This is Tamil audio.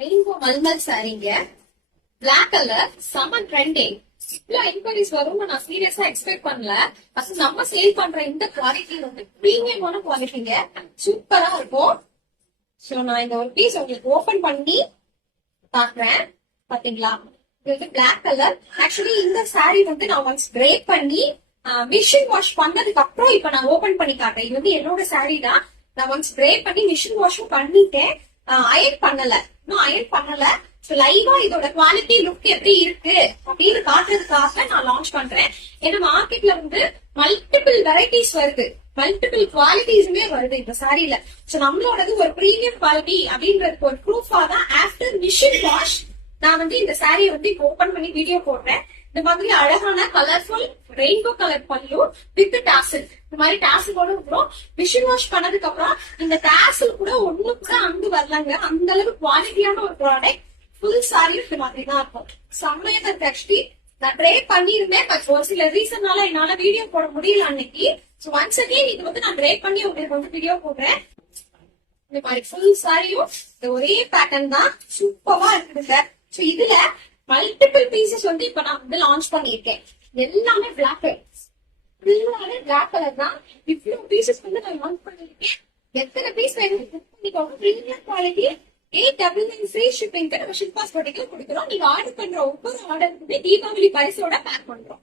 ரெயின்போ மல்மல் சாரீங்க, பிளாக் கலர், செம ட்ரெண்டிங். இவ்வளவு என்கொயரிஸ் வரும்னு நான் சீரியஸா எக்ஸ்பெக்ட் பண்ணல. ஃபர்ஸ்ட் நம்ம சேல் பண்ற இந்த குவாலிட்டி வந்து பிரீமியமான குவாலிட்டிங்க, சூப்பரா இருக்கும். சோ நான் இந்த ஒரு பீஸ் உங்களுக்கு ஓபன் பண்ணி பாக்குறேன். பாத்தீங்களா, இது வந்து பிளாக் கலர். ஆக்சுவலி இந்த சாரீ வந்து நான் ஒன்ஸ் பிரேக் பண்ணி மிஷின் வாஷ் பண்ணதுக்கு அப்புறம் இப்ப நான் ஓபன் பண்ணி காட்டுறேன். இது வந்து என்னோட சாரீ தான். நான் ஒன்ஸ் பிரேக் பண்ணி மிஷின் வாஷும் பண்ணிட்டேன். அயன் பண்ணல, இன்னும் அயன் பண்ணல. சோ லைவா இதோட குவாலிட்டி லுக் எப்படி இருக்கு அப்படின்னு காட்டுறதுக்காக நான் லான்ச் பண்றேன். ஏன்னா மார்க்கெட்ல வந்து மல்டிபிள் வெரைட்டிஸ் வருது, மல்டிபிள் குவாலிட்டிஸுமே வருது இந்த சாரியில. சோ நம்மளோடது ஒரு பிரீமியம் குவாலிட்டி அப்படின்றதுக்கு ஒரு ப்ரூஃபா தான் ஆஃப்டர் மிஷின் வாஷ் நான் வந்து இந்த சாரியை வந்து ஓபன் பண்ணி வீடியோ போடுறேன். இந்த மாதிரி அழகான கலர்ஃபுல் ரெயின்போ கலர் பல்லு வித் டாசல், இந்த மாதிரி டாசல் கூட வரும். மிஷின் வாஷ் பண்ணதுக்கு அப்புறம் இந்த டாசல் கூட ஒண்ணு கூட அங்கு வரலங்க. அந்த அளவுக்கு குவாலிட்டியான ஒரு ப்ராடக்ட். ஃபுல் சாரியும் இந்த மாதிரி தான் இருக்கும். செம்மையா இருக்கு. ஆக்சுவலி நான் ட்ரை பண்ணிருந்தேன், பட் ஒரு சில ரீசன்னால என்னால வீடியோ போட முடியல அன்னைக்கு. சோ ஒன்ஸ் அகைன் இது வந்து நான் ட்ரை பண்ணி உங்களுக்கு வந்து வீடியோ போடுறேன். இந்த மாதிரி ஃபுல் சாரியும் ஒரே பேட்டர்ன் தான், சூப்பரா இருக்குதுங்க. சோ இதுல மல்டிபிள் பீசஸ் வந்து இப்ப நான் வந்து லான்ச் பண்ணிருக்கேன். எல்லாமே பிளாக் கலர், ஃபுல்லாவே பிளாக் கலர் தான். இவ்வளவு பீசஸ் வந்து நான் லான்ச் பண்ணிருக்கேன். எத்தனை பீஸ் வேணும் புக் பண்ணிக்கோங்க. பிரீமியம் குவாலிட்டி, 899 ஃப்ரீ ஷிப்பிங் நம்ம ஷிப் பாஸ் கொடுக்கிறோம். நீங்க ஆர்டர் பண்ற ஒவ்வொரு ஆர்டருக்குமே தீபாவளி பரிசோட பேக் பண்றோம்.